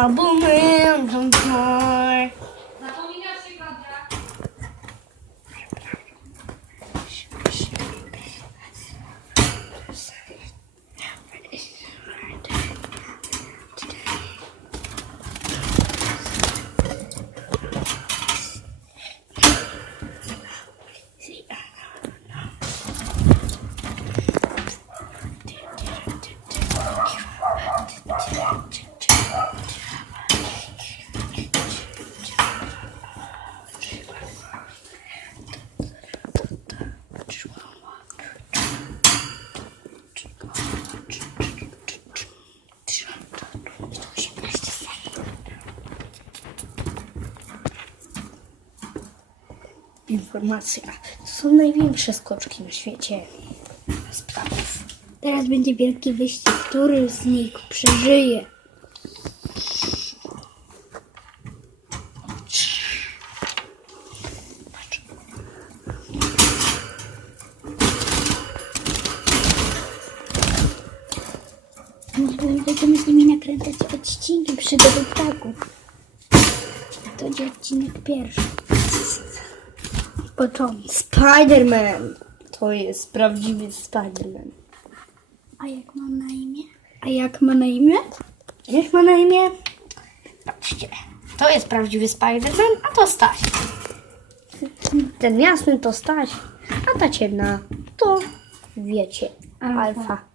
albo męczą more. Zapominasz się, Kontra. Informacja. To są największe skoczki na świecie. Z ptaków. Teraz będzie wielki wyścig, który z nich przeżyje. Będziemy z nimi nakręcać odcinki Przygody ptaków. To będzie odcinek pierwszy. Początek. Spiderman. To jest prawdziwy Spiderman. A jak mam na imię? A jak ma na imię? Jak ma na imię? Patrzcie. To jest prawdziwy Spiderman, a to Staś. Ten jasny to Staś, a ta ciemna to wiecie, Alfa.